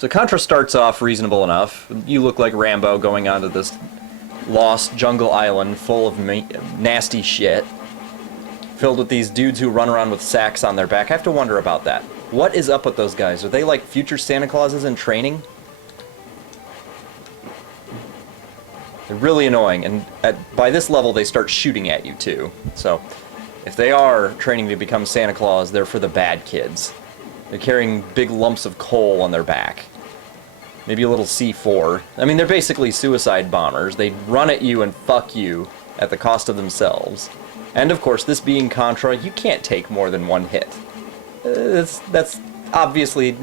So Contra starts off reasonable enough. You look like Rambo going onto this lost jungle island full of nasty shit, filled with these dudes who run around with sacks on their back. I have to wonder about that. What is up with those guys? Are they like future Santa Clauses in training? They're really annoying, and by this level they start shooting at you too. So, if they are training to become Santa Claus, they're for the bad kids. They're carrying big lumps of coal on their back. Maybe a little C4. I mean, they're basically suicide bombers. They run at you and fuck you at the cost of themselves. And of course, this being Contra, you can't take more than one hit. That's obviously...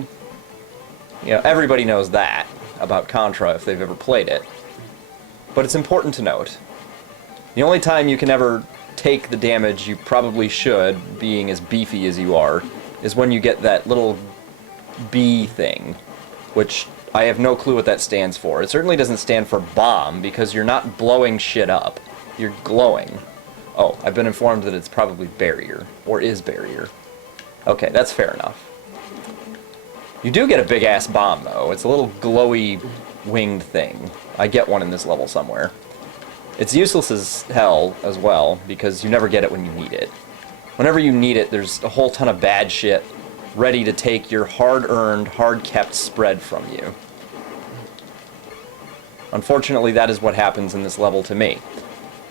You know, everybody knows that about Contra if they've ever played it. But it's important to note. The only time you can ever take the damage you probably should, being as beefy as you are, is when you get that little B thing, which I have no clue what that stands for. It certainly doesn't stand for bomb, because you're not blowing shit up. You're glowing. Oh, I've been informed that it's probably barrier, or is barrier. Okay, that's fair enough. You do get a big-ass bomb, though. It's a little glowy, winged thing. I get one in this level somewhere. It's useless as hell, as well, because you never get it when you need it. Whenever you need it, there's a whole ton of bad shit ready to take your hard-earned, hard-kept spread from you. Unfortunately, that is what happens in this level to me.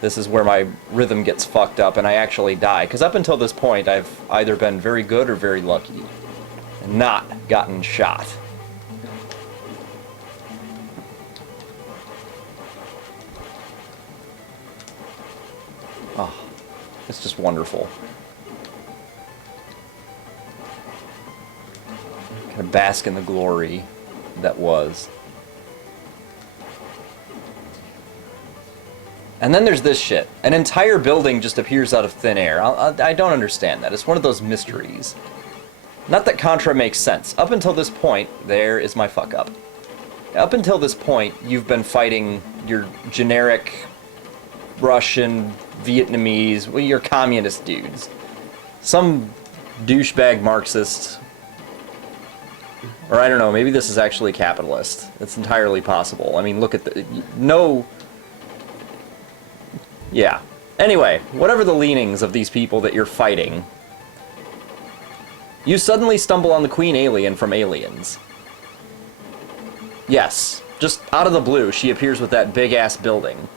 This is where my rhythm gets fucked up and I actually die, because up until this point I've either been very good or very lucky, and not gotten shot. Oh, it's just wonderful. Kind of bask in the glory that was. And then there's this shit. An entire building just appears out of thin air. I don't understand that. It's one of those mysteries. Not that Contra makes sense. Up until this point, there is my fuck up. Up until this point, you've been fighting your generic Russian, Vietnamese, well, your communist dudes. Some douchebag Marxist. Or I don't know, maybe this is actually capitalist. It's entirely possible. I mean, look at the... No... Yeah. Anyway, whatever the leanings of these people that you're fighting, you suddenly stumble on the Queen Alien from Aliens. Yes, just out of the blue, she appears with that big-ass building.